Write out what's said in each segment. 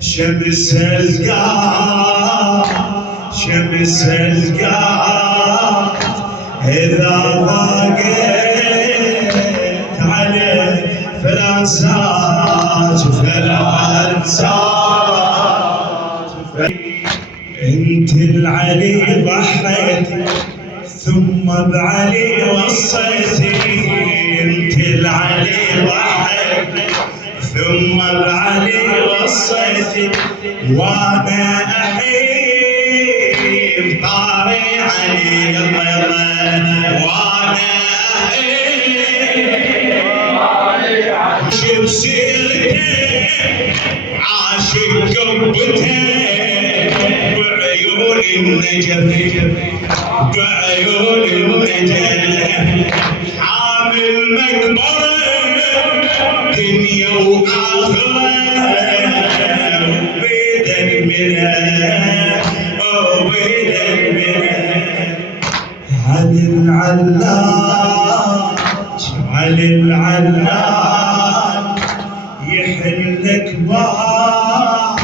شمس القاع شمس القاع إذا ضاقت عليه فلانسات انت العلي ضحيت ثم بعلي وصيتي انت العلي ضحيت ثم بعلي وصيتي وانا احيب طاري علي وانا احيب شب سيرته عاشق قبته بعيون النجف بعيون النجف حامل مقبره دنيا واخره وبيدك منها وبيدك منها علي العلاج علي العلاج يحلك بار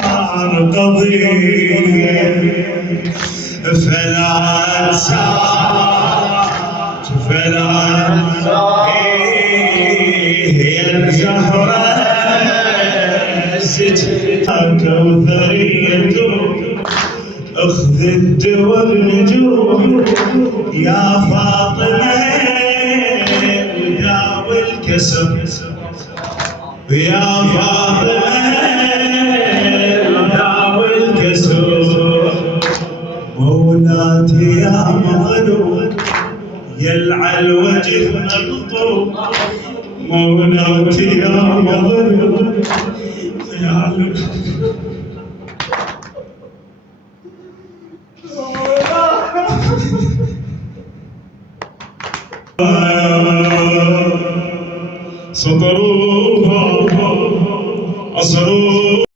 قضيب فلا انساك فلا هي الزهرة ستاك وثريته اخذ الدوا النجوم يا فاطمة وداوي الكسر يا فاطمة وداوي الكسر مولاتي يا مظلوم يلعى الوجه مقطوع مولاتي يا مظلوم سطروها أسروا